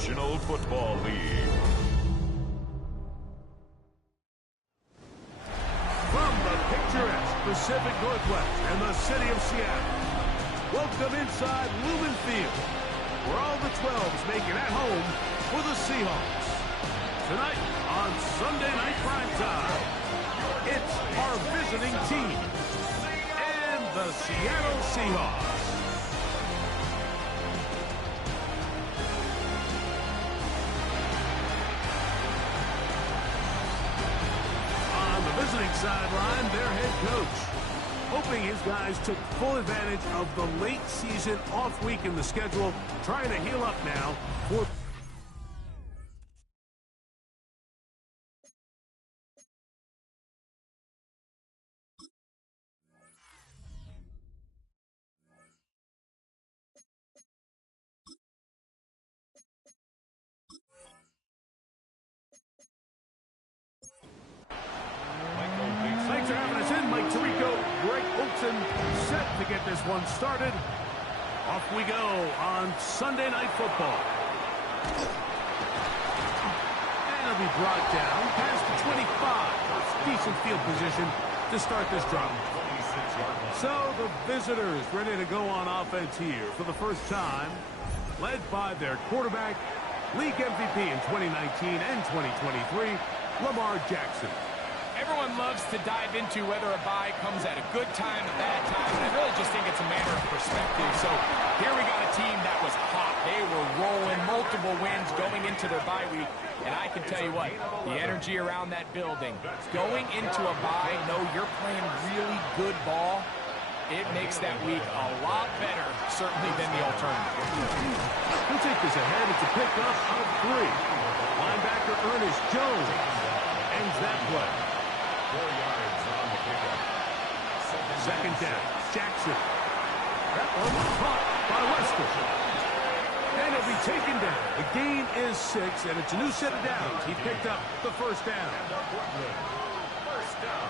National Football League. From the picturesque Pacific Northwest and the city of Seattle, welcome inside Lumen Field, where all the 12s make it at home for the Seahawks. Tonight on Sunday Night Primetime, it's our visiting team and the Seattle Seahawks. On the visiting sideline, their head coach, hoping his guys took full advantage of the late season off week in the schedule, trying to heal up now for Thanks for having us in, Mike Tirico, Greg Olson, set to get this one started. Off we go on Sunday Night Football. And it'll be brought down past the 25. Decent field position to start this drive. So the visitors ready to go on offense here for the first time, led by their quarterback, league MVP in 2019 and 2023, Lamar Jackson. Everyone loves to dive into whether a bye comes at a good time, a bad time, and I really just think it's a matter of perspective. So here we got a team that was hot. They were rolling, multiple wins going into their bye week, and I can tell you what, the energy around that building, going into a bye, know you're playing really good ball, it makes that week a lot better, certainly, than the alternative. We'll take this ahead. It's a pickup of 3. Linebacker Ernest Jones ends that play. 4 yards on the pickup. Second down, Jackson. That one caught by Lester. And it'll be taken down. The gain is 6, and it's a new set of downs. He picked up the first down. First down.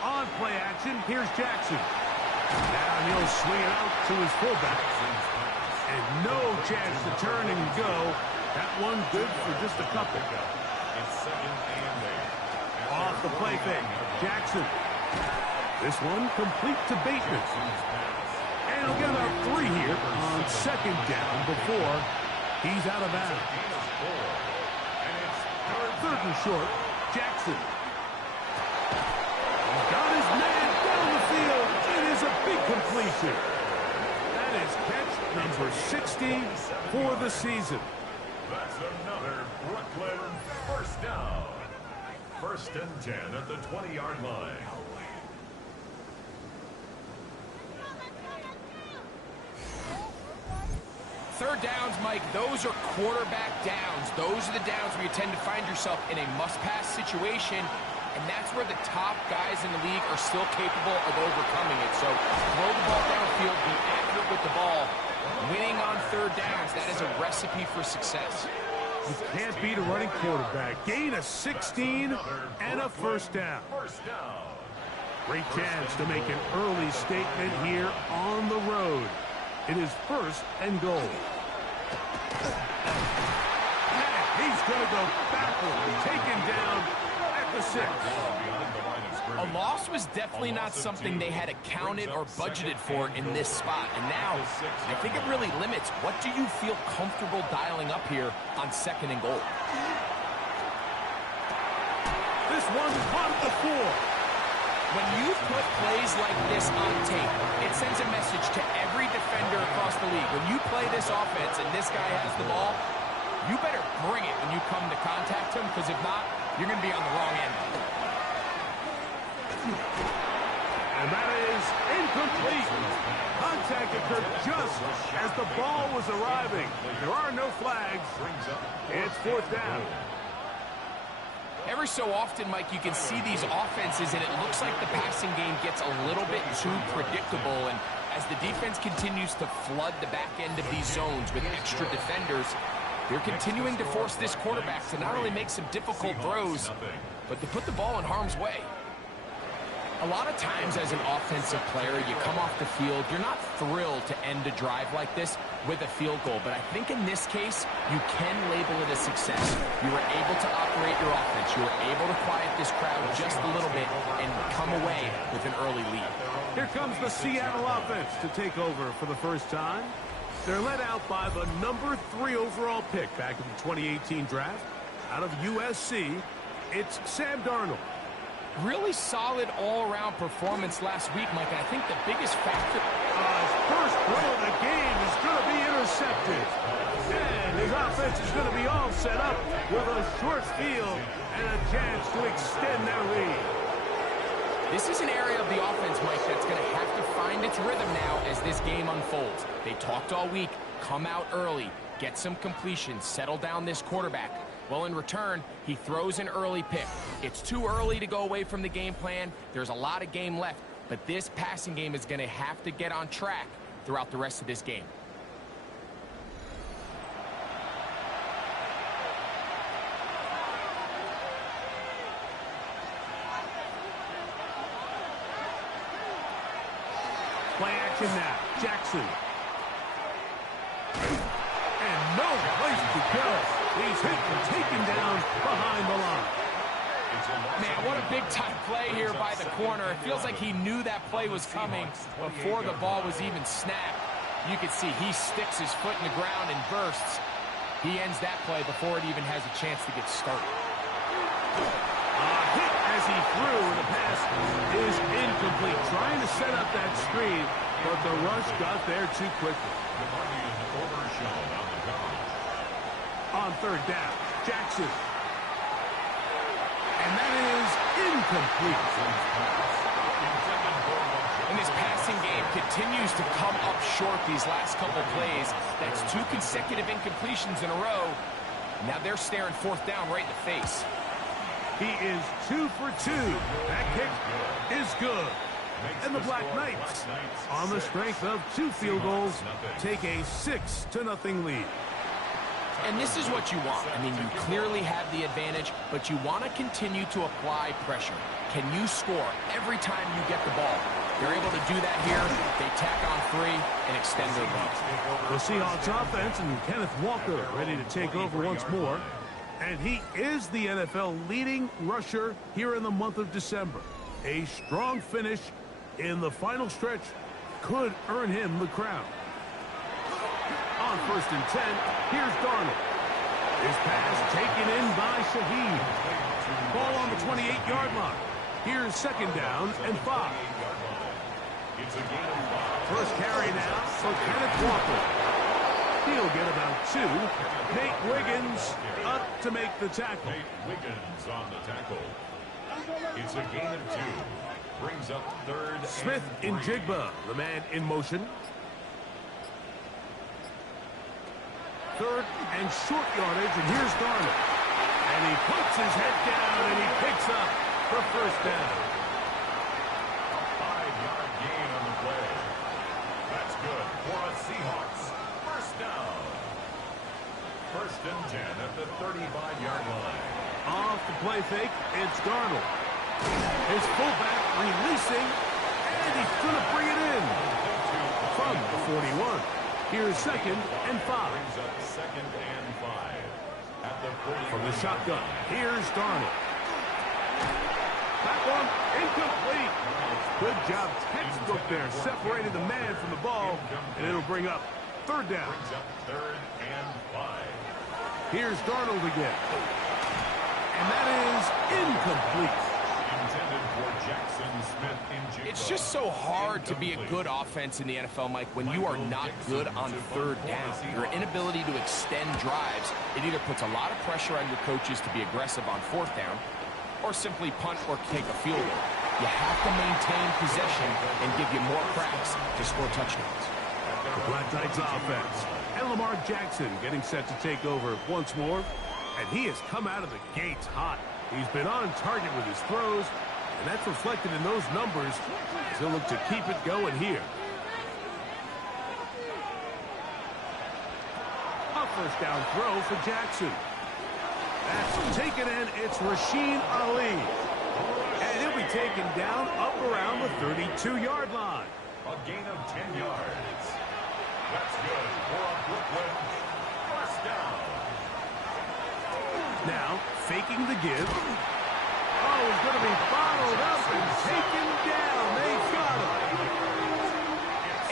On play action, here's Jackson. Now he'll swing it out to his fullback. And no chance to turn and go. That one good for just a couple. It's second and 8. Off the play fake, Jackson. This one complete to Bateman. And he'll get about 3 here on second down before he's out of bounds. Third and short, Jackson. He's got his man down the field. It is a big completion. That is catch number 60 for the season. That's another Brooklyn first down. First and 10 at the 20-yard line. Third downs, Mike, those are quarterback downs. Those are the downs where you tend to find yourself in a must-pass situation, and that's where the top guys in the league are still capable of overcoming it. So throw the ball downfield, be accurate with the ball. Winning on third downs, that is a recipe for success. You can't beat a running quarterback. Gain of 16 and a first down. Great chance to make an early statement here on the road. It is first and goal. He's going to go backward, taken down at the 6. A loss was definitely not something they had accounted or budgeted for in this spot. And now, I think it really limits what do you feel comfortable dialing up here on second and goal. This one caught the 4. When you put plays like this on tape, it sends a message to every defender across the league. When you play this offense and this guy has the ball, you better bring it when you come to contact him, because if not, you're going to be on the wrong end. And that is incomplete. Contact occurred just as the ball was arriving. There are no flags. It's fourth down. Every so often, Mike, you can see these offenses, and it looks like the passing game gets a little bit too predictable. And as the defense continues to flood the back end of these zones with extra defenders, they're continuing to force this quarterback to not only make some difficult throws, but to put the ball in harm's way. A lot of times as an offensive player, you come off the field, you're not thrilled to end a drive like this with a field goal. But I think in this case, you can label it a success. You were able to operate your offense. You were able to quiet this crowd just a little bit and come away with an early lead. Here comes the Seattle offense to take over for the first time. They're led out by the number 3 overall pick back in the 2018 draft. Out of USC, it's Sam Darnold. Really solid all-around performance last week, Mike, and I think the biggest factor... First throw of the game is going to be intercepted. And his offense is going to be all set up with a short field and a chance to extend their lead. This is an area of the offense, Mike, that's going to have to find its rhythm now as this game unfolds. They talked all week, come out early, get some completions, settle down this quarterback. Well, in return, he throws an early pick. It's too early to go away from the game plan. There's a lot of game left, but this passing game is going to have to get on track throughout the rest of this game. Play action now. Jackson. And no place to go. He's hit and taken down behind the line. Man, what a big-time play here by the corner. It feels like he knew that play was coming before the ball was even snapped. You can see he sticks his foot in the ground and bursts. He ends that play before it even has a chance to get started. Hit as he threw, and the pass is incomplete. Trying to set up that screen, but the rush got there too quickly. On third down, Jackson. And that is incomplete. And this passing game continues to come up short these last couple plays. That's 2 consecutive incompletions in a row. Now they're staring fourth down right in the face. He is 2 for 2. That kick is good. And the Black Knights, on the strength of 2 field goals, take a 6-0 lead. And this is what you want. I mean, you clearly have the advantage, but you want to continue to apply pressure. Can you score every time you get the ball? They're able to do that here. They tack on 3 and extend their lead. The Seahawks offense and Kenneth Walker ready to take over once more. And he is the NFL leading rusher here in the month of December. A strong finish in the final stretch could earn him the crown. On 1st and 10, here's Darnold. His pass taken in by Shaheed. Ball on the 28-yard line. Here's 2nd down and 5. First carry now for Kenneth Walker. He'll get about 2. Nate Wiggins up to make the tackle. Nate Wiggins on the tackle. It's a gain of 2. Brings up 3rd Smith and 3. in Jigba, the man in motion. 3rd and short yardage, and here's Darnold. And he puts his head down, and he picks up the first down. A 5-yard gain on the play. That's good for a Seahawks. First down. 1st and 10 at the 35-yard line. Off the play fake, it's Darnold. His fullback releasing, and he's going to bring it in from the 41. Here's 2nd and 5. Brings up 2nd and 5 at the 40. From the shotgun, here's Darnold. That one incomplete. Good job, textbook there. Separated the man from the ball, and it'll bring up 3rd down. Brings up 3rd and 5. Here's Darnold again. And that is incomplete. Intended for Jackson Smith in Jigba. It's just so hard to be a good offense in the NFL, Mike, when you are not good on 3rd down. Your inability to extend drives, it either puts a lot of pressure on your coaches to be aggressive on 4th down or simply punt or take a field goal. You have to maintain possession and give you more cracks to score touchdowns. The Black Knights offense. And Lamar Jackson getting set to take over once more. And he has come out of the gates hot. He's been on target with his throws, and that's reflected in those numbers as he'll look to keep it going here. A 1st down throw for Jackson. That's taken in. It's Rasheen Ali. And he'll be be taken down up around the 32-yard line. A gain of 10 yards. That's good for a Brooklyn first down. Now, faking the give. Oh, he's going to be bottled up and taken down. They got him.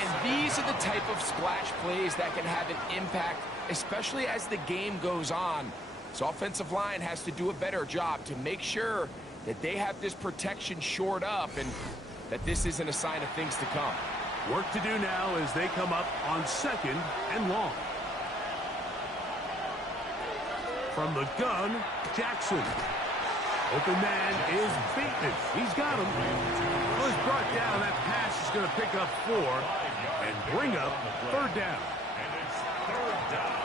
And these are the type of splash plays that can have an impact, especially as the game goes on. So offensive line has to do a better job to make sure that they have this protection shored up and that this isn't a sign of things to come. Work to do now as they come up on 2nd and long. From the gun, Jackson. Open man is Bateman. He's got him. Well, he's brought down. That pass is going to pick up 4 and bring up 3rd down. And it's 3rd down.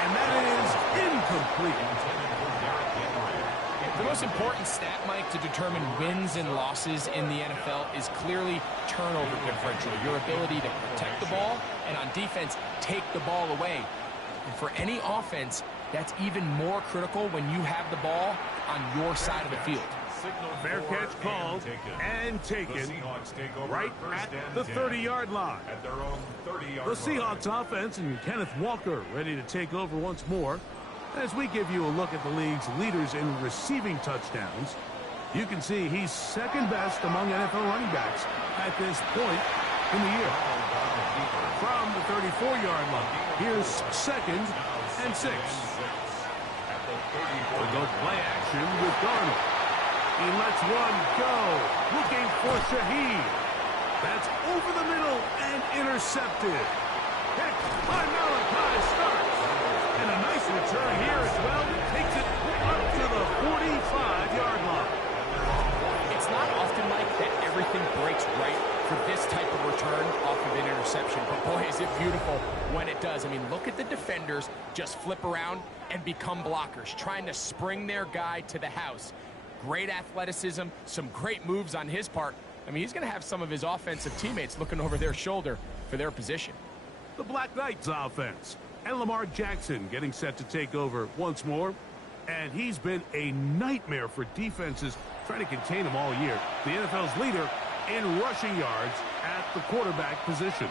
And that is incomplete. The most important stat, Mike, to determine wins and losses in the NFL is clearly turnover differential, your ability to protect the ball and on defense take the ball away. And for any offense, that's even more critical when you have the ball on your side of the field. Fair catch called and taken right at the 30-yard line. At their own 30-yard The Seahawks offense and Kenneth Walker ready to take over once more. As we give you a look at the league's leaders in receiving touchdowns, you can see he's 2nd best among NFL running backs at this point in the year. From the 34-yard line, here's 2nd and 6. We'll go play action with Darnold. He lets one go, looking for Shaheed. That's over the middle and intercepted. Picked by Malachi Starks. And a nice return here as well. Takes it up to the 45-yard line. It's not often, Mike, that everything breaks right for this type of return off of an interception. But boy, is it beautiful when it does. I mean, look at the defenders just flip around and become blockers, trying to spring their guy to the house. Great athleticism, some great moves on his part. I mean, he's going to have some of his offensive teammates looking over their shoulder for their position. The Black Knights offense. And Lamar Jackson getting set to take over once more. And he's been a nightmare for defenses trying to contain him all year. The NFL's leader in rushing yards at the quarterback position.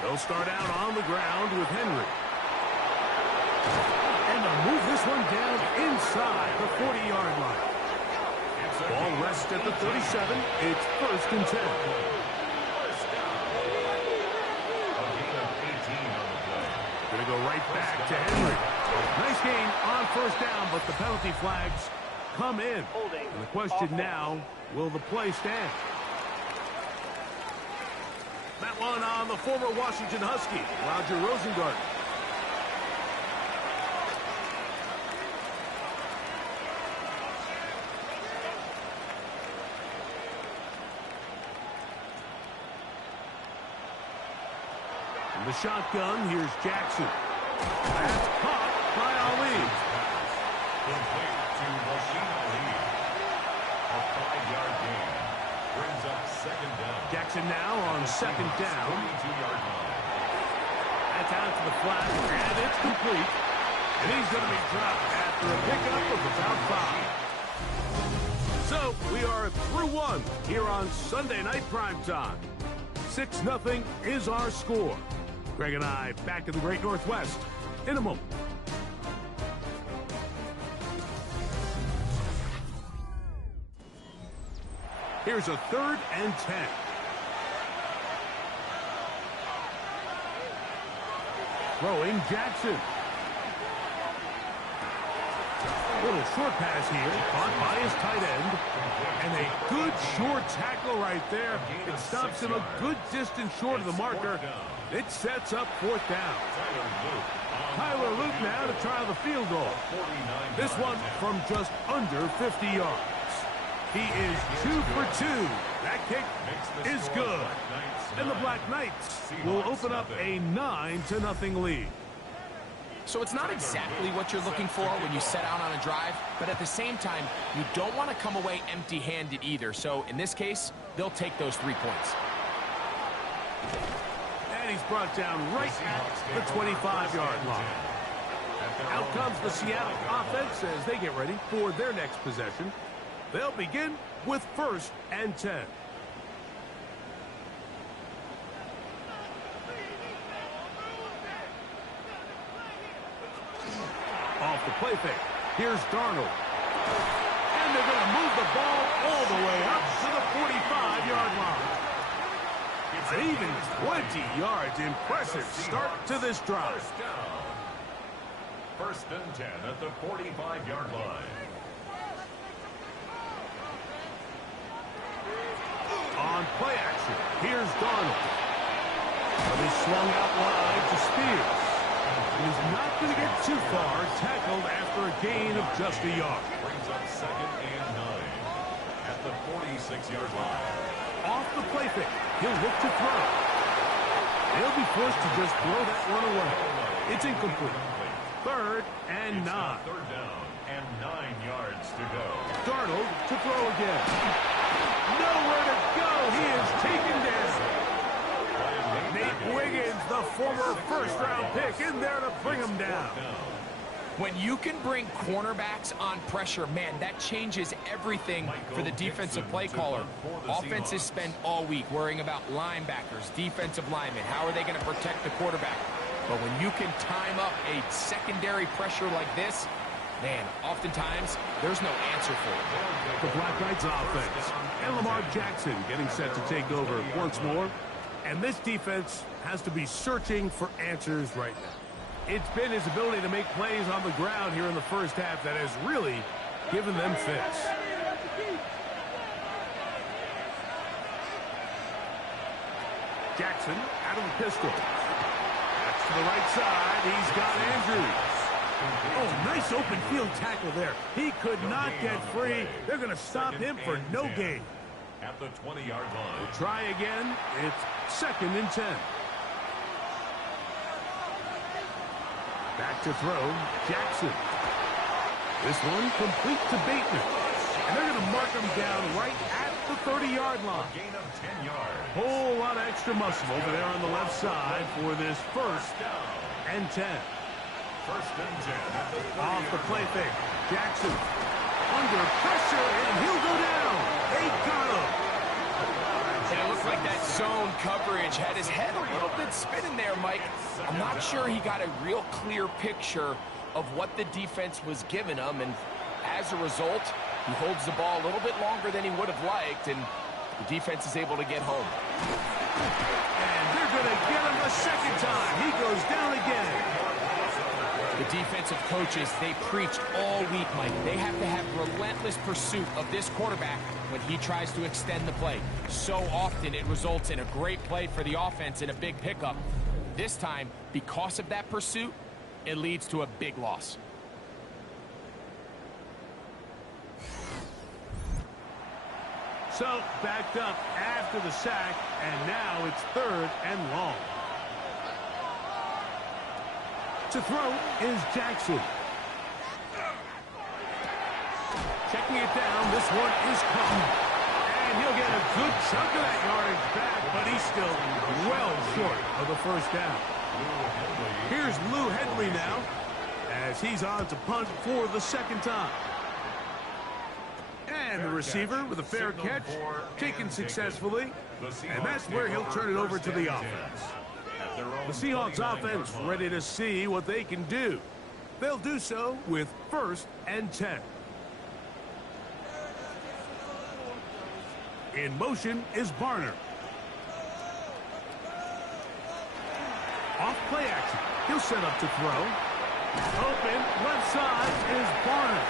They'll start out on the ground with Henry. And they'll move this one down inside the 40-yard line. Ball rests at the 37. It's 1st and 10. Going to go right back to Henry. Nice gain on 1st down, but the penalty flags come in. And the question now, will the play stand? That one on the former Washington Husky, Roger Rosengarten. In the shotgun, here's Jackson. That's caught by Ali. Complete to Rashid Ali. A 5-yard gain. Brings up 2nd down. Jackson now on 2nd down. 22-yard line. That's out to the flat, and it's complete. And he's going to be dropped after a pickup of about 5. So, we are through 1 here on Sunday Night Primetime. 6-0 is our score. Greg and I back in the Great Northwest in a moment. Here's a 3rd and 10. Throwing Jackson. Little short pass here, caught by his tight end. And a good short tackle right there. It stops him a good distance short of the marker. It sets up 4th down. Tyler Luke now to try the field goal. This one from just under 50 yards. He is 2 for 2. That kick is good. And the Black Knights will open up a 9-0 lead. So it's not exactly what you're looking for when you set out on a drive, but at the same time, you don't want to come away empty-handed either. So in this case, they'll take those 3 points. And he's brought down right at the 25-yard line. Out comes the Seattle offense as they get ready for their next possession. They'll begin with 1st and 10. Off the play fake. Here's Darnold. And they're going to move the ball all the way up to the 45-yard line. An even 20 yards. Impressive start to this drive. First down. 1st and 10 at the 45-yard line. On play action, here's Darnold. But he's swung out wide to Spears. He's not going to get too far, tackled after a gain of just a yard. Brings up 2nd and 9 at the 46-yard line. Off the play fake, he'll look to throw. He'll be forced to just throw that one away. It's incomplete. 3rd and 9. 3rd down and 9 yards to go. Darnold to throw again. Nowhere to go. He is taken down. Nate Wiggins, the former first-round pick, in there to bring him down. When you can bring cornerbacks on pressure, man, that changes everything for the defensive play caller. Offenses spend all week worrying about linebackers, defensive linemen. How are they going to protect the quarterback? But when you can time up a secondary pressure like this, man, oftentimes there's no answer for it. The Black Knights offense. And Lamar Jackson getting set to take over once more. And this defense has to be searching for answers right now. It's been his ability to make plays on the ground here in the first half that has really given them fits. Jackson out of the pistol. That's to the right side. He's got Andrews. Oh, nice open field tackle there. He could not get free. They're going to stop him for no gain. At the 20-yard line. We'll try again. It's 2nd and 10. Back to throw, Jackson. This one complete to Bateman. And they're going to mark him down right at the 30-yard line. A gain of 10 yards. Whole lot of extra muscle over there on the left side for this 1st and 10. 1st and 10 at the 30. Off the play fake, Jackson under pressure, and he'll go down. They got him. And it looked like that zone coverage had his head a little bit spinning there, Mike. I'm not sure he got a real clear picture of what the defense was giving him, and as a result, he holds the ball a little bit longer than he would have liked, and the defense is able to get home. And they're going to get him a 2nd time. He goes down again. The defensive coaches, they preached all week, Mike. They have to have relentless pursuit of this quarterback when he tries to extend the play. So often it results in a great play for the offense and a big pickup. This time, because of that pursuit, it leads to a big loss. So, backed up after the sack, and now it's 3rd and long. To throw is Jackson. Checking it down, this one is caught. And he'll get a good chunk of that yardage back, but he's still well short of the 1st down. Here's Lou Hedley now, as he's on to punt for the 2nd time. And the receiver with a fair catch, taken successfully, and that's where he'll turn it over to the offense. The Seahawks offense ready to see what they can do. They'll do so with 1st and 10. In motion is Barner. Off play action. He'll set up to throw. Open left side is Barner.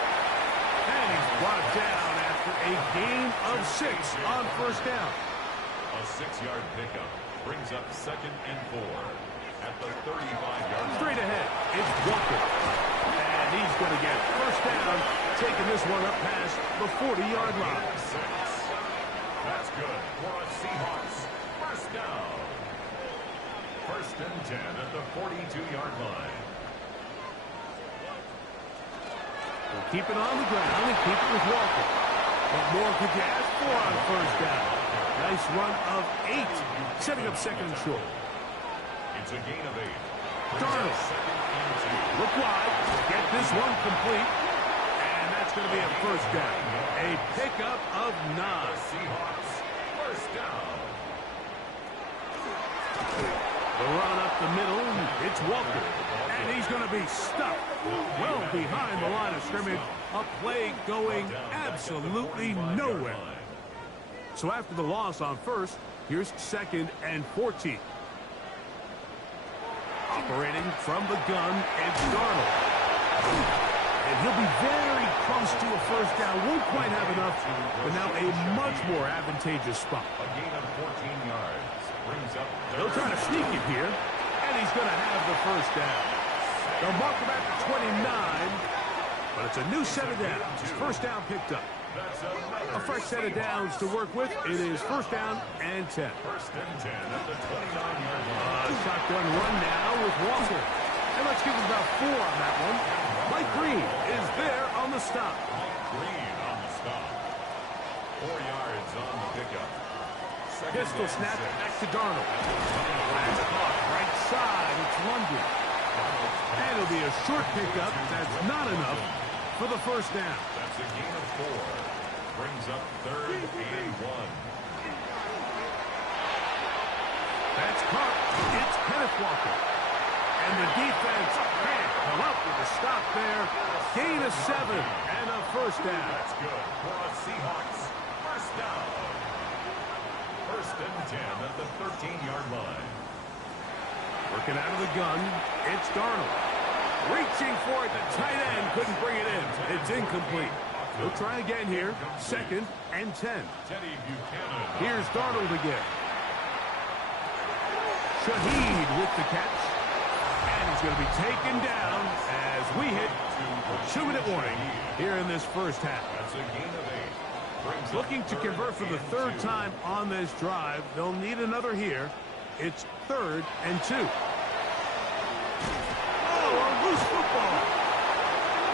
And he's brought down after a gain of 6 on 1st down. A 6-yard pickup brings up 2nd and 4 at the 35-yard line. Straight ahead, it's Walker. And he's going to get 1st down, taking this one up past the 40-yard line. 6. That's good for a Seahawks 1st down. 1st and 10 at the 42-yard line. We'll keep it on the ground and keep it with Walker. What more could you ask for on 1st down? Nice run of 8, setting up 2nd and short. It's a gain of 8. Darnold. Look wide. Get this one complete. And that's going to be a first down. A pickup of 9. Seahawks, first down. The run up the middle. It's Walker. And he's going to be stuck well behind the line of scrimmage. A play going absolutely nowhere. So after the loss on first, here's 2nd and 14. Operating from the gun, it's Darnold. And he'll be very close to a first down. Won't quite have enough, but now a much more advantageous spot. A gain of 14 yards. Brings up He'll try to sneak it here, and he's going to have the first down. They'll mark him at the 29, but it's a new set of downs. First down picked up. A fresh set of downs to work with. It is first down and 10. First and 10 at the 29-yard line. Shotgun run now with Walker. And let's give him about 4 on that one. Mike Green is there on the stop. Green on the stop. 4 yards on the pickup. Pistol snap back to Darnold. Right side, it's London. And it'll be a short pickup. That's not enough for the first down. That's a gain of 4. Brings up 3rd and 1. That's caught. It's Kenneth Walker. And the defense can't come up with a stop there. Gain of 7 and a first down. That's good for a Seahawks. First down. First and 10 at the 13-yard line. Working out of the gun, it's Darnold. Reaching for it, the tight end couldn't bring it in. It's incomplete. He'll try again here. 2nd and 10. Teddy Buchanan. Here's Darnold again. Shaheed with the catch. And he's going to be taken down as we hit 2-minute warning here in this first half. That's a gain of 8. Brings up Looking to convert for the 3rd time on this drive. They'll need another here. It's 3rd and 2. Oh, a loose football.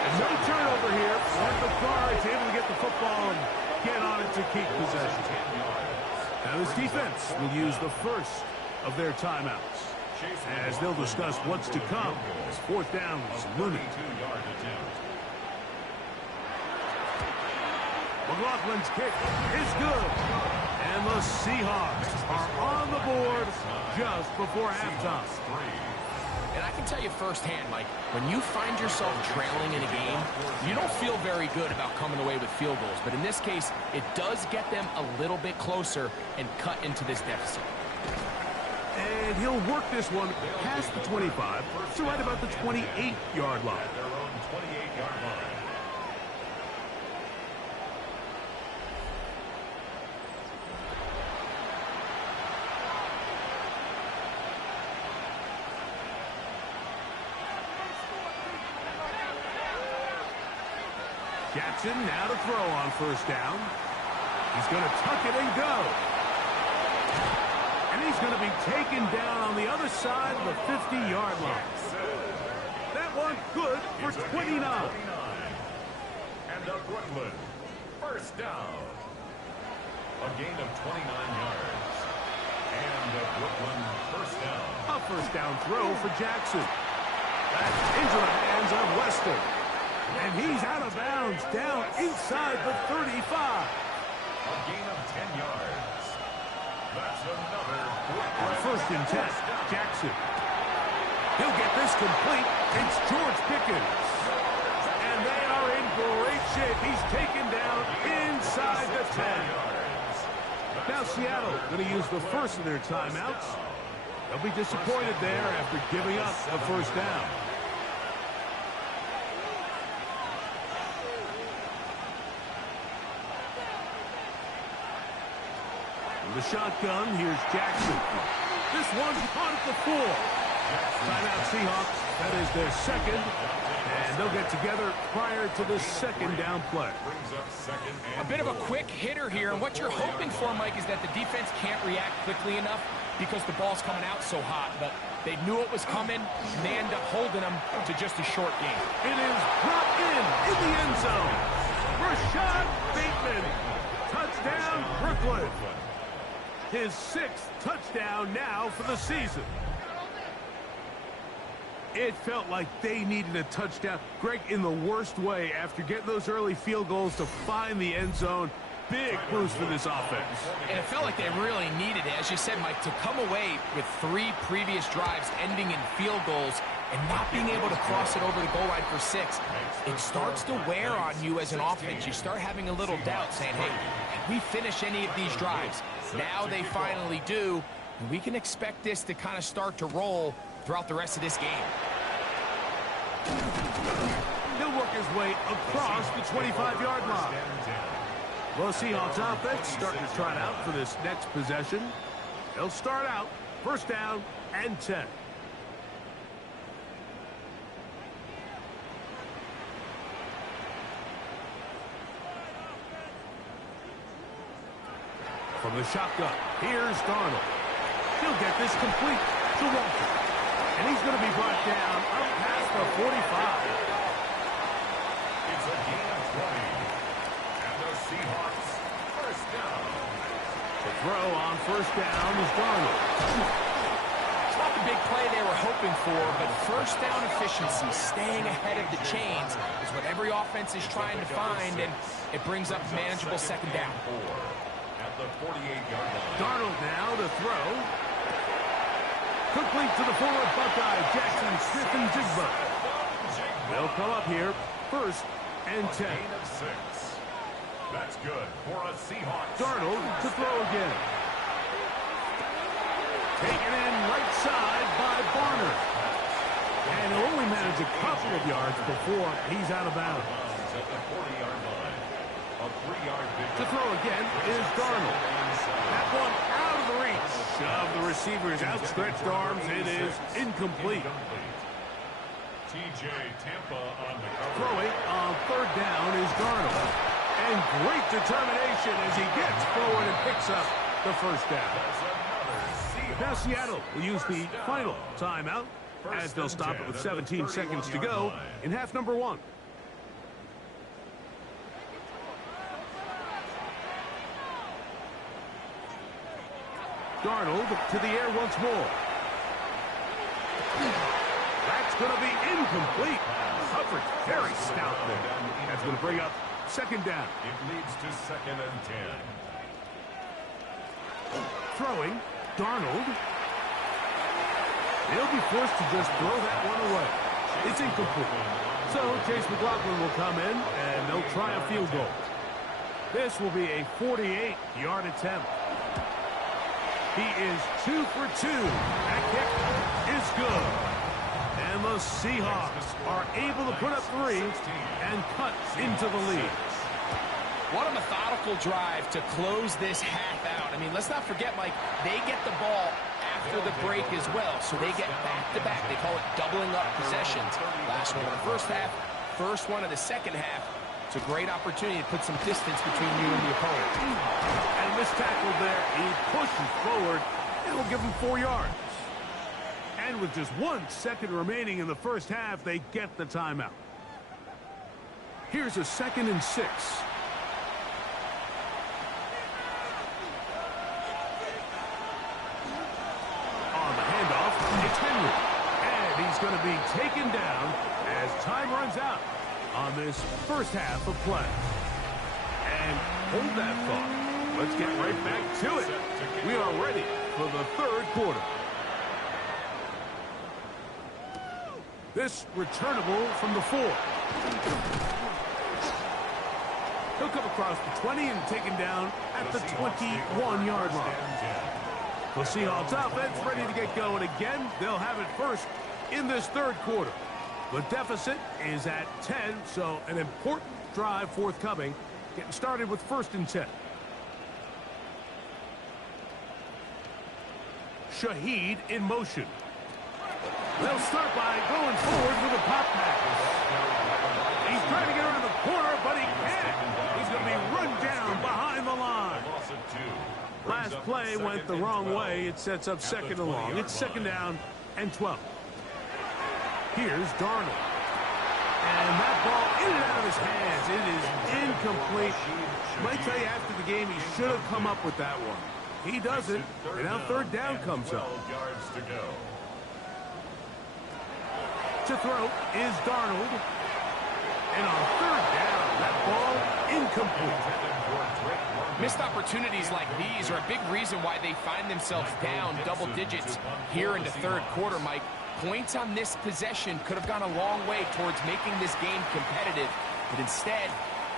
And no turnover here. Martha Carr is able to get the football and get on it to keep possession. Now this defense will use the first of their timeouts, as they'll discuss what's to come as 4th down is looming. 42-yard attempt. McLaughlin's kick is good. And the Seahawks are on the board just before halftime. And I can tell you firsthand, Mike, when you find yourself trailing in a game, you don't feel very good about coming away with field goals. But in this case, it does get them a little bit closer and cut into this deficit. And he'll work this one past the 25 to right about the 28-yard line. Their own 28-yard line. Jackson now to throw on first down. He's going to tuck it and go. And he's going to be taken down on the other side of the 50-yard line. That one good for 29. And a Brooklyn first down. A gain of 29 yards. And a Brooklyn first down. A first down throw for Jackson. That's into the hands of Weston. And he's out of bounds down inside the 35. A gain of 10 yards. That's another On first and 10, Jackson. He'll get this complete. It's George Pickens. And they are in great shape. He's taken down inside the 10. Now Seattle going to use the first of their timeouts. They'll be disappointed there after giving up a first down. The shotgun, here's Jackson. This one's caught at the 4. Timeout Seahawks, that is their 2nd. And they'll get together prior to the 2nd down play. A bit of a quick hitter here, and what you're hoping for, Mike, is that the defense can't react quickly enough because the ball's coming out so hot. But they knew it was coming, and they end up holding them to just a short game. It is brought in the end zone. Rashad Bateman. Touchdown, Brooklyn. His 6th touchdown now for the season. It felt like they needed a touchdown. Greg, in the worst way, after getting those early field goals to find the end zone. Big boost for this offense. And it felt like they really needed it. As you said, Mike, to come away with 3 previous drives ending in field goals and not being able to cross it over the goal line for 6, it starts to wear on you as an offense. You start having a little doubt, saying, hey, can we finish any of these drives? Now they finally do, and we can expect this to kind of start to roll throughout the rest of this game. He'll work his way across the 25-yard line. Well, Seahawks offense starting to try it out for this next possession. They'll start out first down and 10. From the shotgun, here's Darnold. He'll get this complete to Walker. And he's going to be brought down up past the 45. It's a gain of 20. And the Seahawks first down. The throw on first down is Darnold. It's not the big play they were hoping for, but first down efficiency, staying ahead of the chains, is what every offense is trying to find, and it brings up manageable second down. At the 48-yard line. Darnold now to throw. Complete to the former Buckeye, Jackson Smith-Njigba. They'll come up here, first and 10. Gain of 6. That's good for a Seahawks. Darnold to throw again. Taken in right side by Barner. And he'll only manage a couple of yards before he's out of bounds. At the 40-yard line. A 3-yard To throw again is Darnold. That one out of the reach of the receiver's outstretched arms. It is incomplete. TJ Tampa on the cover. Throwing on third down is Darnold. And great determination as he gets forward and picks up the first down. Now Seattle will use the final timeout as they'll stop it with 17 seconds to go in half number 1. Darnold to the air once more. That's going to be incomplete. Coverage very stout there. That's going to bring up second down. It leads to second and 10. Throwing, Darnold. He'll be forced to just throw that one away. It's incomplete. So Chase McLaughlin will come in, and they'll try a field goal. This will be a 48-yard attempt. He is 2 for 2. That kick is good. And the Seahawks are able to put up 3 and cut into the lead. What a methodical drive to close this half out. I mean, let's not forget, Mike, they get the ball after the break as well, so they get back-to-back. They call it doubling up possessions. Last one of the first half, first one of the second half. It's a great opportunity to put some distance between you and the opponent. And this tackle there, he pushes forward, and will give him 4 yards. And with just 1 second remaining in the first half, they get the timeout. Here's a 2nd and 6. On the handoff, it's Henry. And he's going to be taken down as time runs out on this first half of play. And hold that thought. Let's get right back to it. We are ready for the third quarter. This returnable from the 4. He'll come across the 20 and taken down at the 21-yard line. The Seahawks offense ready to get going again. They'll have it first in this third quarter. The deficit is at 10, so an important drive forthcoming. Getting started with 1st and 10. Shaheed in motion. They'll start by going forward with a pop pass. He's trying to get around the corner, but he can't. He's going to be run down behind the line. Last play went the wrong way. It sets up 2nd and long. It's 2nd down and 12. Here's Darnold. And that ball in and out of his hands. It is incomplete. I might tell you after the game he should have come up with that one. He doesn't, and now 3rd down comes up. to throw is Darnold. And on third down, that ball incomplete. Missed opportunities like these are a big reason why they find themselves down double digits here in the third quarter, Mike. Points on this possession could have gone a long way towards making this game competitive, but instead,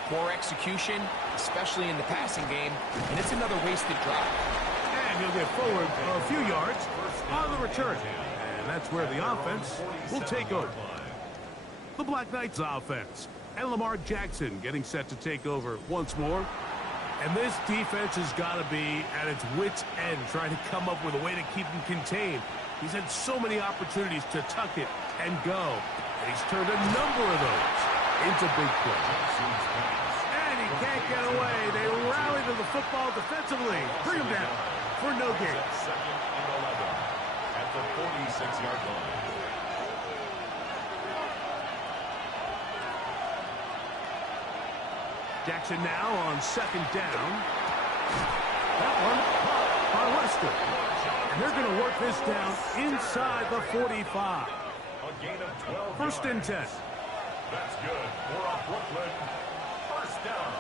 poor execution, especially in the passing game, and it's another wasted drive. And he'll get forward a few yards on the return. And that's where the offense will take over. The Black Knights offense. And Lamar Jackson getting set to take over once more. And this defense has got to be at its wits' end, trying to come up with a way to keep him contained. He's had so many opportunities to tuck it and go. And he's turned a number of those into big plays. And he can't get away. They rally to the football defensively. Bring him down for no gain. Second and 11 at the 46-yard line. Jackson now on second down. That one caught by Lester. And they're going to work this down inside the 45. A gain of 12 First and 10. That's good for a Brooklyn first down.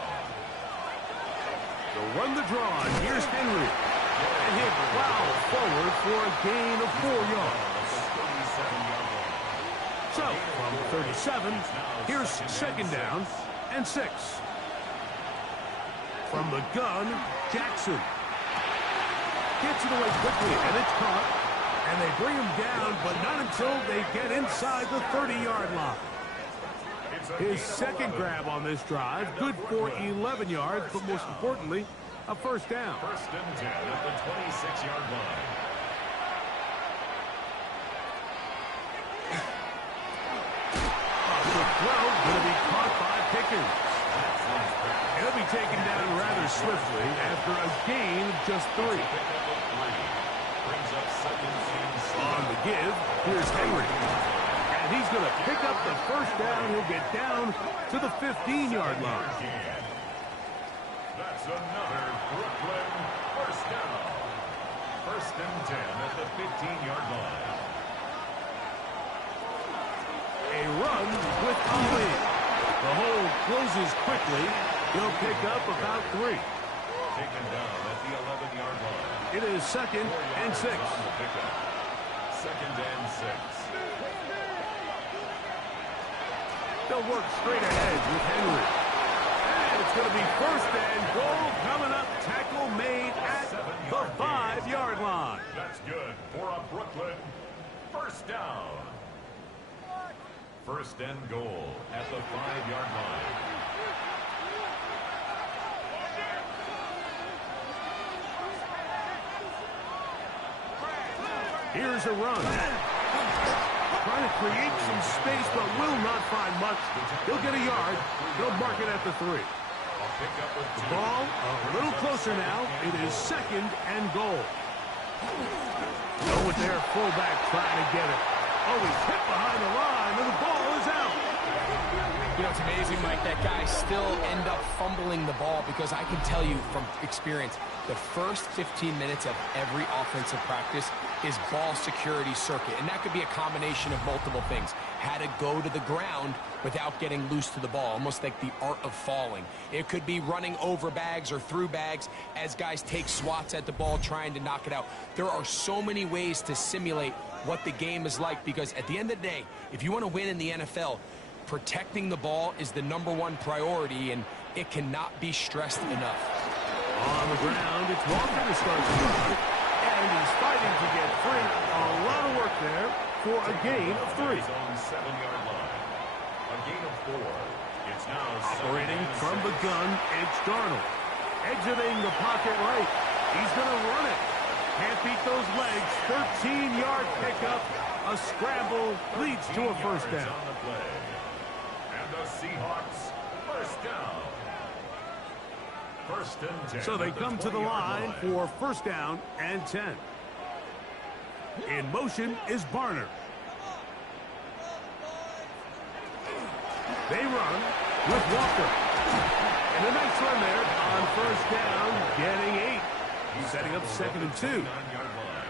They'll run the draw, and here's Henry. And he'll plow forward for a gain of 4 yards. So, from 37, here's second down and 6. From the gun, Jackson gets it away quickly, and it's caught. And they bring him down, but not until they get inside the 30-yard line. His second grab on this drive, good for 11 yards, but most importantly, a first down. First and 10 at the 26-yard line. The throw going to be caught by Pickens. He'll be taken down rather swiftly after a gain of just 3. Brings up second and 7. On the give, here's Henry. And he's going to pick up the first down. He'll get down to the 15-yard line. That's another Brooklyn first down. First and 10 at the 15-yard line. A run with Ali. The hole closes quickly. He'll pick up about 3. Taken down at the 11-yard line. It is second and 6. Second and 6. They'll work straight ahead with Henry. And it's going to be first and goal coming up. Tackle made at the 5-yard line. That's good for a Brooklyn first down. First and goal at the 5-yard line. Here's a run. Trying to create some space, but will not find much. He'll get a yard. They'll mark it at the 3. The ball a little closer now. It is second and goal. Go with their fullback trying to get it. Oh, he's hit behind the line, and the ball is out. You know, it's amazing, Mike, that guys still end up fumbling the ball because I can tell you from experience, the first 15 minutes of every offensive practice is ball security circuit, and that could be a combination of multiple things. How to go to the ground without getting loose to the ball, almost like the art of falling. It could be running over bags or through bags as guys take swats at the ball trying to knock it out. There are so many ways to simulate what the game is like because at the end of the day, if you want to win in the NFL, protecting the ball is the #1 priority, and it cannot be stressed enough. On the ground, it's Walker to start the drive, and he's fighting to get free. A lot of work there for a gain of 3. On 7-yard line. A gain of 4. It's now operating from the gun, it's Darnold. Exiting the pocket right. He's going to run it. Can't beat those legs. 13-yard pickup. A scramble leads to a first down. On the play. And the Seahawks first down. First and 10. So they come to the line for first down and 10. In motion is Barner. They run with Walker. And a nice run there on first down, getting 8. Setting up second and 2. 9-yard line.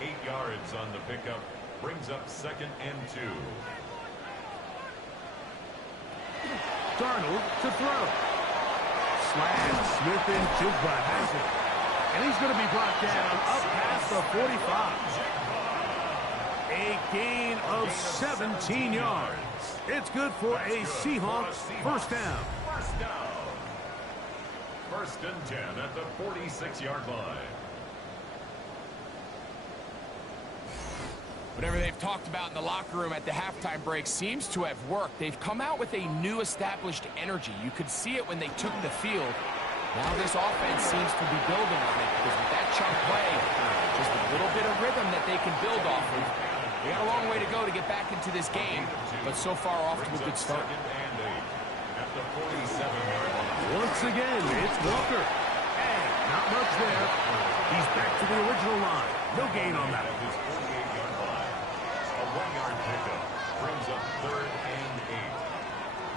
8 yards on the pickup Brings up 2nd and 2. Darnold to throw. Slam. Smith and Jigba has it. And he's going to be brought down up past the 45. A gain of 17 yards. It's good for a Seahawks first down. First down. 1st and 10 at the 46-yard line. Whatever they've talked about in the locker room at the halftime break seems to have worked. They've come out with a new established energy. You could see it when they took the field. Now this offense seems to be building on it because with that chunk play, just a little bit of rhythm that they can build off of. We got a long way to go to get back into this game, but so far off to a good start. At the 47-yard line. Once again, it's Walker. And not much there. He's back to the original line. No gain on that. His 48-yard line. A 1-yard pickup brings up 3rd and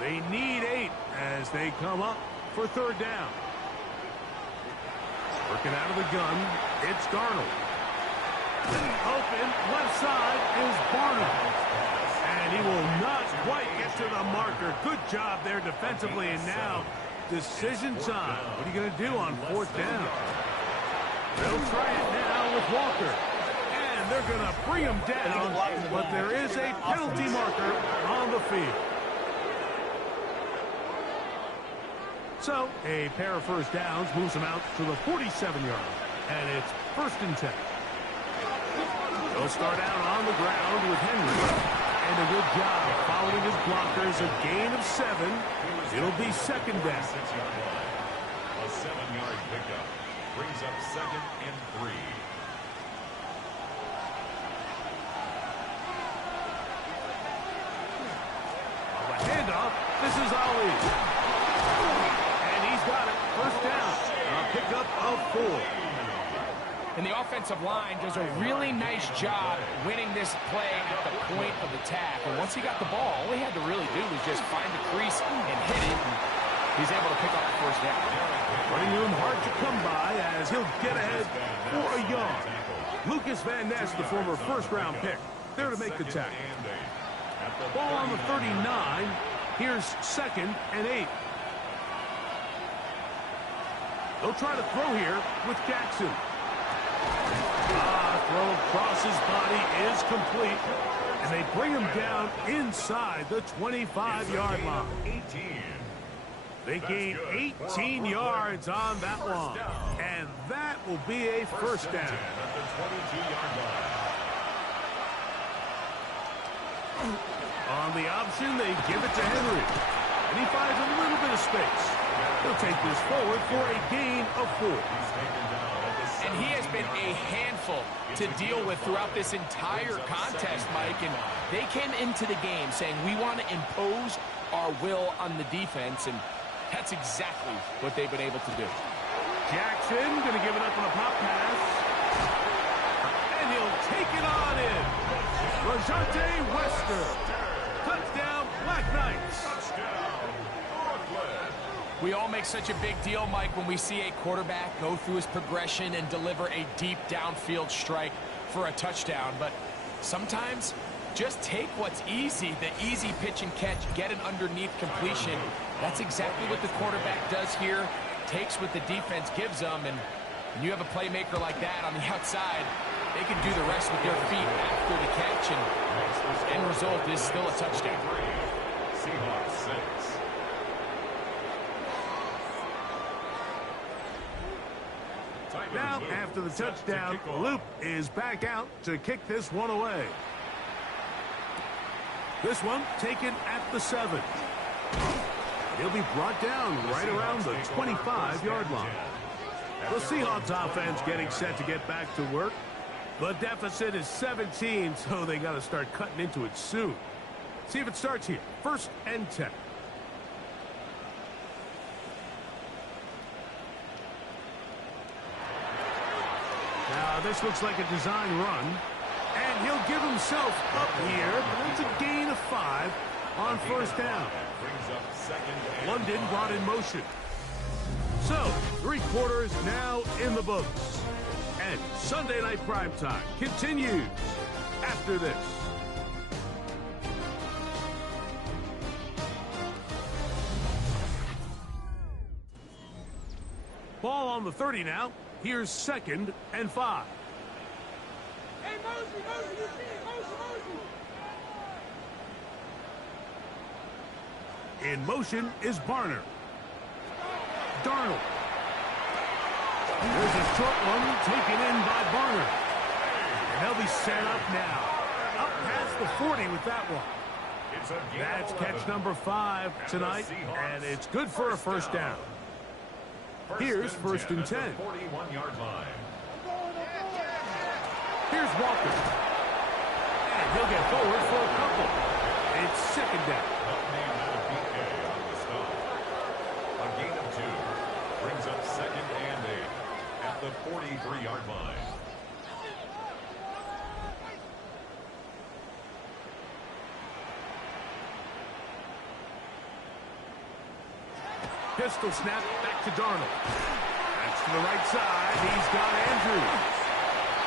8. They need 8 as they come up for 3rd down. Working out of the gun, it's Darnold. Open, left side is Barnum. And he will not quite get to the marker. Good job there defensively, and now decision time. What are you going to do on 4th down? They'll try it now with Walker. And they're going to bring him down, but there is a penalty marker on the field. So, a pair of first downs moves him out to the 47-yard. And it's 1st and 10. They'll start out on the ground with Henry. And a good job following his blockers. A gain of 7. It'll be 2nd down. A 7-yard pickup brings up 2nd and 3. The handoff. This is Ali. And he's got it. 1st down. A pickup of 4. And the offensive line does a really nice job winning this play at the point of attack. And once he got the ball, all he had to really do was just find the crease and hit it. And he's able to pick up the 1st down. Running room hard to come by as he'll get ahead for a yard. Lucas Van Ness, the former 1st-round pick, there to make the tackle. Ball on the 39. Here's 2nd and 8. They'll try to throw here with Jackson. Throw across his body is complete. And they bring him down inside the 25-yard line. 18. They gain 18 yards on that one. And that will be a 1st down. At the 22-yard line. On the option, they give it to Henry. And he finds a little bit of space. He'll take this forward for a gain of 4. And he has been a handful to deal with throughout this entire contest, Mike. And they came into the game saying, we want to impose our will on the defense. And that's exactly what they've been able to do. Jackson going to give it up on a pop pass. And he'll take it on in. Rajante Wester. Touchdown, Black Knights. We all make such a big deal, Mike, when we see a quarterback go through his progression and deliver a deep downfield strike for a touchdown. But sometimes just take what's easy, the easy pitch and catch, get an underneath completion. That's exactly what the quarterback does here, takes what the defense gives them, and when you have a playmaker like that on the outside, they can do the rest with their feet after the catch, and the end result is still a touchdown. Seahawks 6. Now, after the touchdown, Loop is back out to kick this one away. This one taken at the 7. He'll be brought down right around the 25-yard line. The Seahawks offense getting set to get back to work. The deficit is 17, so they got to start cutting into it soon. See if it starts here. 1st and 10. Now, this looks like a design run. And he'll give himself up here, but that's a gain of 5 on 1st down. London brought in motion. So, 3 quarters now in the books. And Sunday Night Primetime continues after this. Ball on the 30 now. Here's 2nd and 5. Hey, Mosley, you see it, Mosley. In motion is Barner. Darnold. There's a short one taken in by Barner. And they'll be set up now. Up past the 40 with that one. That's catch number 5 tonight, and it's good for a first down. Here's 1st and 10. 41-yard line. Here's Walker. And he'll get forward for a couple. It's 2nd down. A gain of 2 brings up 2nd and 8 at the 43-yard line. Pistol snap back to Darnold. That's to the right side. He's got Andrews.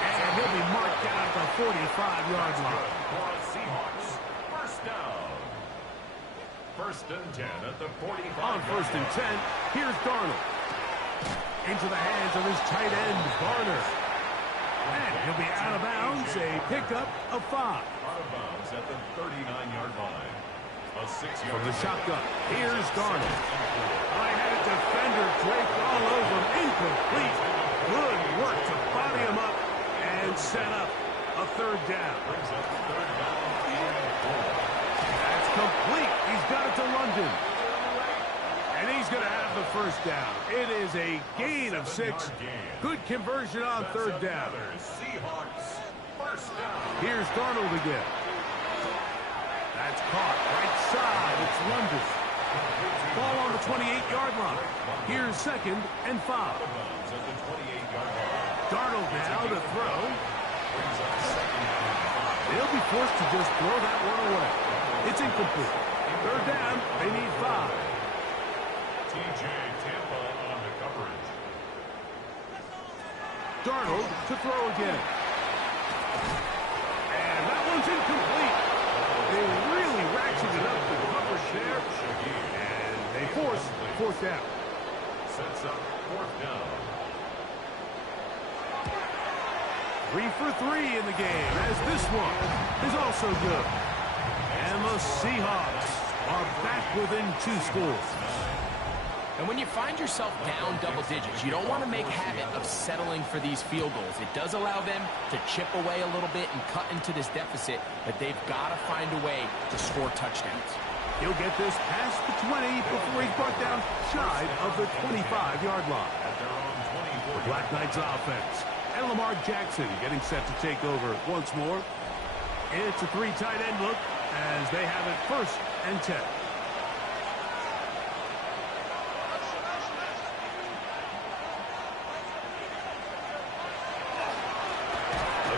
And he'll be marked down at the 45-yard line. For a Seahawks first down. 1st and 10 at the 45. On 1st and 10, here's Darnold. Into the hands of his tight end, Barner. And he'll be out of bounds. A pickup of 5. Out of bounds at the 39-yard line. A 6-yard From the shotgun, here's Darnold. Right-handed defender draped all over him. Incomplete. Good work to body him up and set up a 3rd down. Brings up 3rd down and 4. That's complete. He's got it to London. And he's going to have the 1st down. It is a gain of 6. Good conversion on 3rd down. Seahawks first down. Here's Darnold again. That's caught. Right side. It's London. Ball on the 28-yard line. Here's 2nd and 5. Darnold now to throw. They'll be forced to just throw that one away. It's incomplete. 3rd down. They need 5. TJ Tampa on the coverage. Darnold to throw again. And that one's incomplete. They really ratcheted up the coverage there. And they force 4th down. Sets up 4th down. 3 for 3 in the game, as this one is also good. And the Seahawks are back within 2 scores. And when you find yourself down double digits, you don't want to make habit of settling for these field goals. It does allow them to chip away a little bit and cut into this deficit, but they've got to find a way to score touchdowns. He'll get this past the 20 before he's brought down shy of the 25-yard line. The Black Knights offense. And Lamar Jackson getting set to take over once more. It's a 3 tight end look as they have it 1st and 10.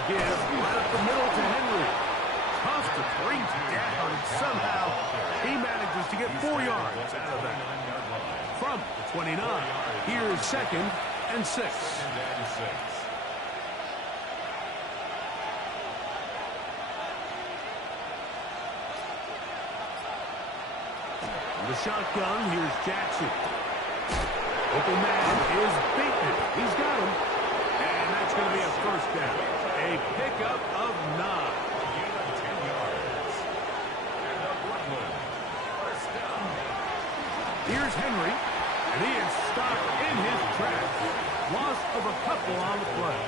Again, right up the middle to Henry. Tough to bring down. Somehow he manages to get 4 yards out of that. From the 29, here's 2nd and 6. The shotgun, here's Jackson. Open man is Bateman. He's got him. And that's going to be a 1st down. A pickup of 9. Gain of 10 yards. And a Brooklyn first down. Here's Henry. And he is stopped in his tracks. Loss of a couple on the play.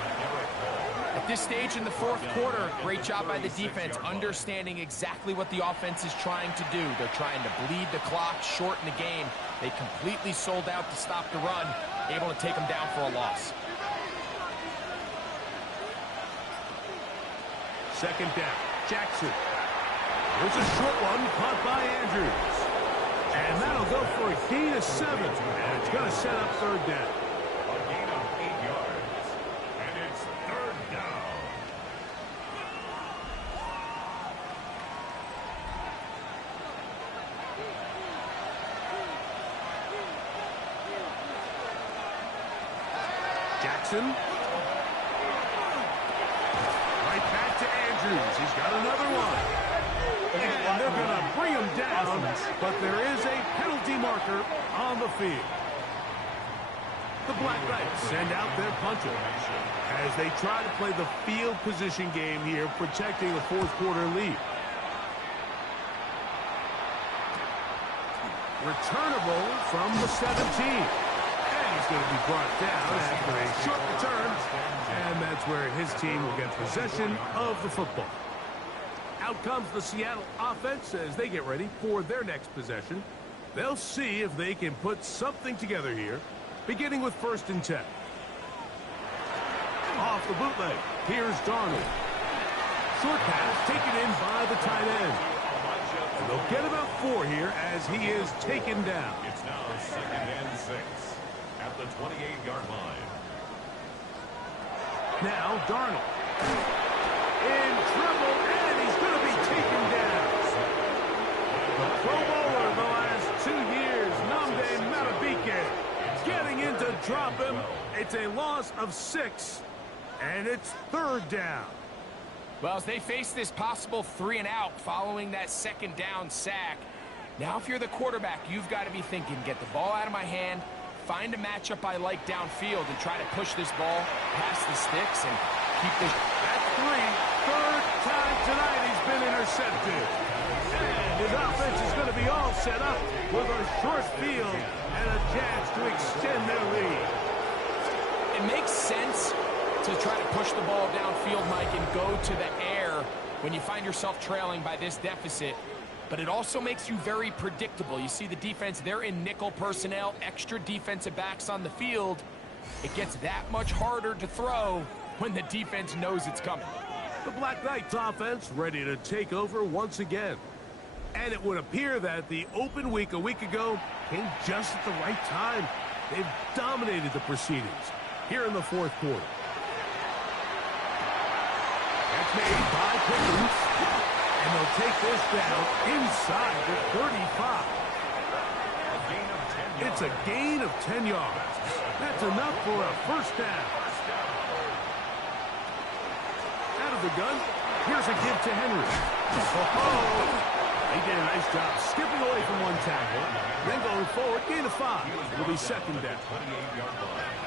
At this stage in the 4th quarter, great job by the defense, understanding exactly what the offense is trying to do. They're trying to bleed the clock, shorten the game. They completely sold out to stop the run, able to take them down for a loss. 2nd down. Jackson. There's a short one caught by Andrews. And that'll go for a gain of 7. And it's going to set up 3rd down. A gain of 8 yards. And it's 3rd down. Jackson. Right back to Andrews. Andrews. He's got another one. And they're going to bring him down, but there is a penalty marker on the field. The Black Knights send out their punter as they try to play the field position game here, protecting a fourth quarter lead. Returnable from the 17. And he's going to be brought down after a short return. And that's where his team will get possession of the football. Out comes the Seattle offense as they get ready for their next possession. They'll see if they can put something together here, beginning with 1st and 10. Off the bootleg, here's Darnold. Short pass taken in by the tight end. And they'll get about 4 here as he is taken down. It's now 2nd and 6 at the 28-yard line. Now Darnold in trouble, and he's going to be taken down. The Pro Bowler the last 2 years, Nnamdi Madubuike, getting in to drop him. It's a loss of 6, and it's 3rd down. Well, as they face this possible 3-and-out following that 2nd down sack, now if you're the quarterback, you've got to be thinking, get the ball out of my hand, find a matchup I like downfield, and try to push this ball past the sticks and keep this. That's 3. 3rd time tonight he's been intercepted. And his offense is going to be all set up with a short field and a chance to extend their lead. It makes sense to try to push the ball downfield, Mike, and go to the air when you find yourself trailing by this deficit. But it also makes you very predictable. You see the defense, they're in nickel personnel, extra defensive backs on the field. It gets that much harder to throw when the defense knows it's coming. The Black Knights offense ready to take over once again. And it would appear that the open week a week ago came just at the right time. They've dominated the proceedings here in the 4th quarter. That's made by Pickens. And they'll take this down inside the 35. It's a gain of 10 yards. That's enough for a 1st down. Out of the gun, here's a give to Henry. They did a nice job skipping away from one tackle, then going forward, gain of 5. It'll be 2nd down. 28-yard line.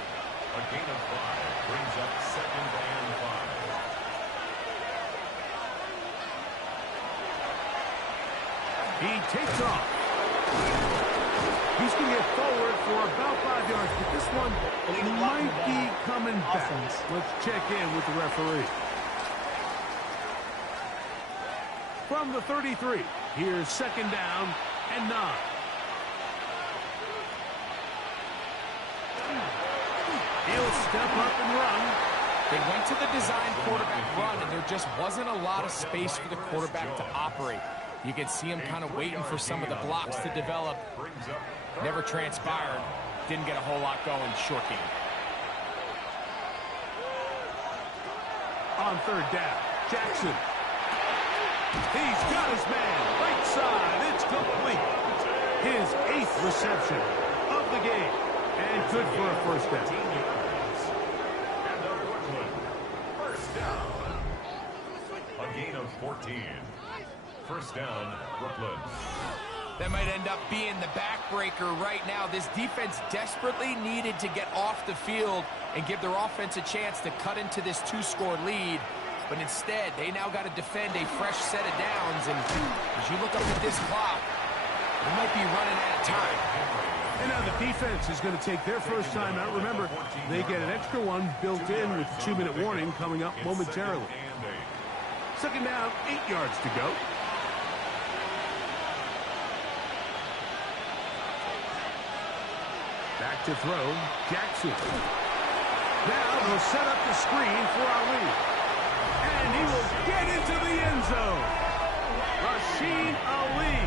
A gain of 5 brings up 2nd and 5. He takes off. He's going to get forward for about 5 yards, but this one might be coming back. Let's check in with the referee. From the 33, here's 2nd down and 9. He'll step up and run. They went to the design quarterback run, and there just wasn't a lot of space for the quarterback to operate. You can see him kind of waiting for some of the blocks to develop. Never transpired. Didn't get a whole lot going. Short game. On 3rd down, Jackson. He's got his man. Right side. It's complete. His 8th reception of the game. And good for a 1st down. And the Brooklyn 1st down. A gain of 14. 1st down, Brooklyn. That might end up being the backbreaker right now. This defense desperately needed to get off the field and give their offense a chance to cut into this 2-score lead. But instead, they now got to defend a fresh set of downs. And as you look up at this clock, they might be running out of time. And now the defense is going to take their 1st time out. Remember, they get an extra one built in with the 2-minute warning coming up momentarily. 2nd down, 8 yards to go. Back to throw, Jackson. Now they'll set up the screen for Ali. And he will get into the end zone. Rasheen Ali,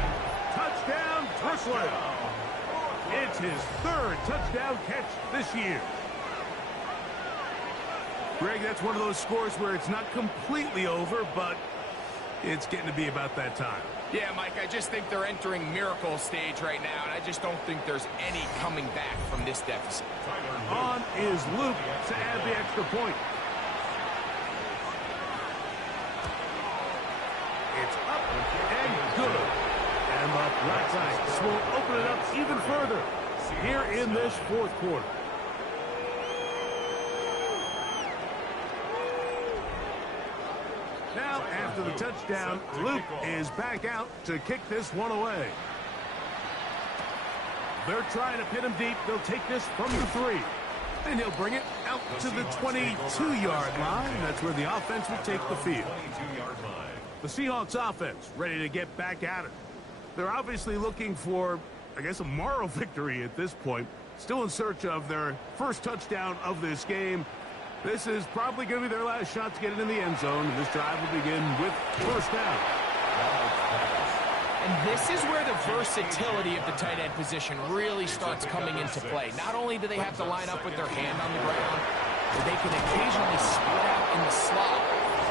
touchdown, Brooklyn. It's his 3rd touchdown catch this year. Greg, that's one of those scores where it's not completely over, but it's getting to be about that time. Yeah, Mike, I just think they're entering miracle stage right now, and I just don't think there's any coming back from this deficit. On is Luke to add the extra point. And good. And the Black Knights will open it up even further here in this fourth quarter. Now, after the touchdown, Luke is back out to kick this one away. They're trying to pin him deep. They'll take this from the 3. And he'll bring it out to the 22-yard line. That's where the offense will take the field. The Seahawks offense ready to get back at it. They're obviously looking for, I guess, a moral victory at this point. Still in search of their first touchdown of this game. This is probably going to be their last shot to get it in the end zone. And this drive will begin with first down. And this is where the versatility of the tight end position really starts coming into play. Not only do they have to line up with their hand on the ground, but they can occasionally split out in the slot.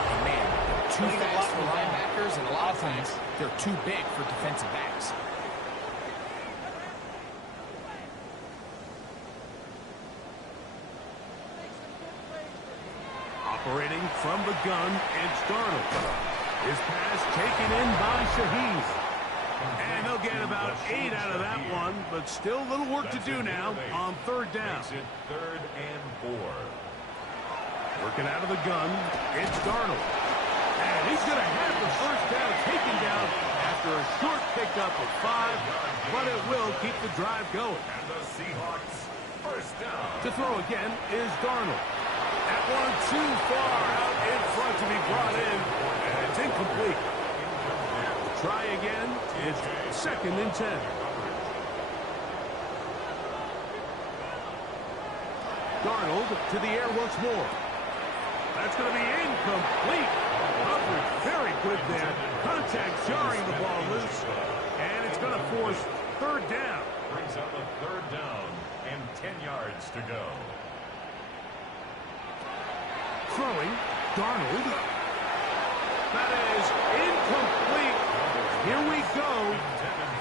And man, they're too fast for linebackers, and a lot of times they're too big for defensive backs. Operating from the gun, it's Darnold. His pass taken in by Shaheed. And they'll get about 8 out of that one, but still a little work to do now on third down. Third and 4. Working out of the gun, it's Darnold. And he's going to have the first down taken down after a short pickup of 5, but it will keep the drive going. And the Seahawks first down. To throw again is Darnold. That one too far out in front to be brought in, and it's incomplete. Try again. It's second and 10. Darnold to the air once more. That's going to be incomplete. Coverage very good there. Contact jarring the ball loose. And it's going to force third down. Brings up a third down and 10 yards to go. Throwing, Darnold. That is incomplete. Here we go.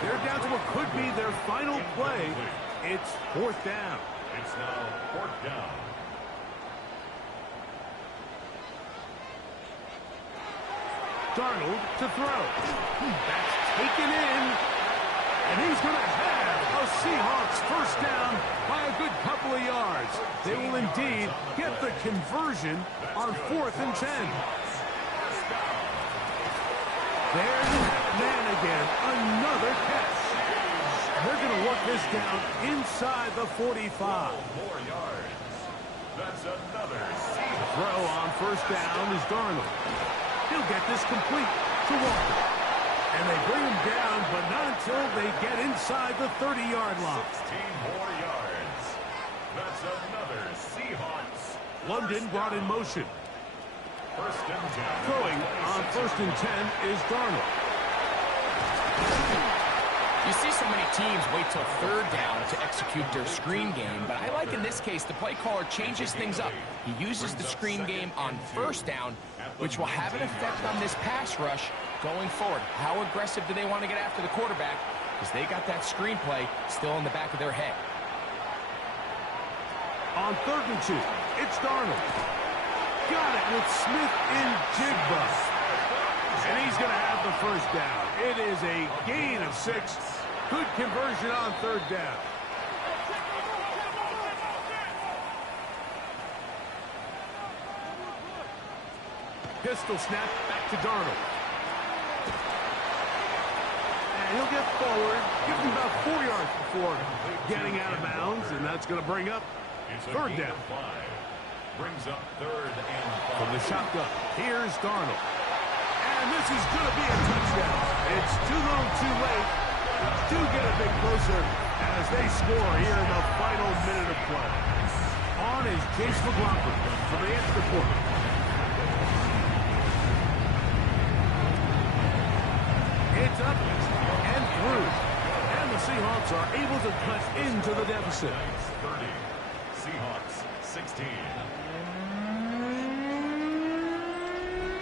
They're down to what could be their final play. It's fourth down. It's now fourth down. Darnold to throw. That's taken in. And he's going to have a Seahawks first down by a good couple of yards. They will indeed get the conversion on fourth and 10. There's man again. Another catch. They're going to work this down inside the 45. 4 yards. That's another Seahawks. Throw on first down is Darnold. He'll get this complete to Walker. And they bring him down, but not until they get inside the 30-yard line. 16 more yards. That's another Seahawks. London brought in motion. First and 10. Throwing on first and 10 is Darnold. You see so many teams wait till third down to execute their screen game, but I like in this case the play caller changes things up. He uses the screen game on first down, which will have an effect on this pass rush going forward. How aggressive do they want to get after the quarterback? Because they got that screen play still in the back of their head. On third and 2, it's Darnold. Got it with Smith in Jigba. And he's going to have the first down. It is a gain of 6. Good conversion on third down. Pistol snap back to Darnold. And he'll get forward. Give him about 4 yards before getting out of bounds. And that's going to bring up third down. Brings up third and 5. From the shotgun, here's Darnold. And this is going to be a touchdown. It's too little too late. Do get a bit closer as they score here in the final minute of play. On is Chase McLaughlin from the extra point. It's up and through. And the Seahawks are able to cut into the deficit. 30. Seahawks 16.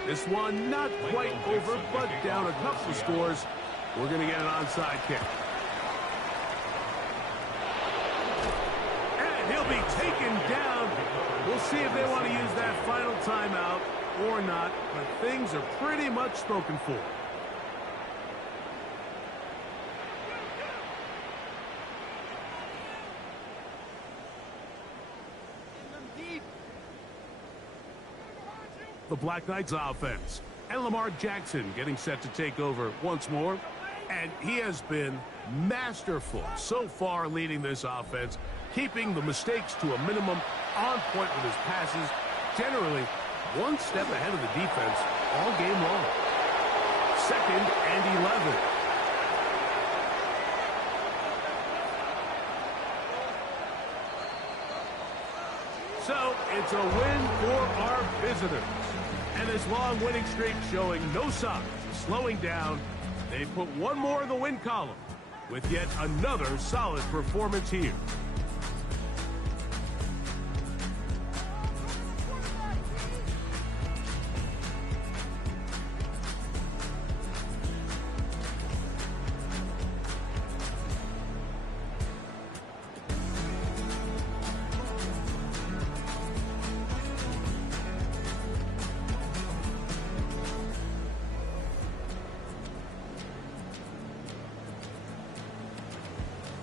This one not quite over, but down a couple of scores. We're going to get an onside kick. And he'll be taken down. We'll see if they want to use that final timeout or not, but things are pretty much spoken for. the Black Knights offense. And Lamar Jackson getting set to take over once more. And he has been masterful so far leading this offense, keeping the mistakes to a minimum, on point with his passes, generally one step ahead of the defense all game long. 2nd and 11. So it's a win for our visitors. And this long winning streak showing no signs of slowing down. They put one more in the win column with yet another solid performance here.